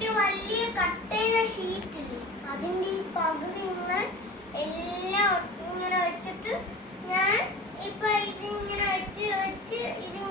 മറ്റേ വലിയ കട്ട് ചെയ്ത ഷീറ്റില്ലേ അതിൻ്റെ ഈ പകുതി ഇങ്ങനെ എല്ലാം ഇങ്ങനെ വെച്ചിട്ട് ഞാൻ ഇപ്പൊ ഇതിങ്ങനെ വെച്ച് വെച്ച് ഇതിങ്ങനെ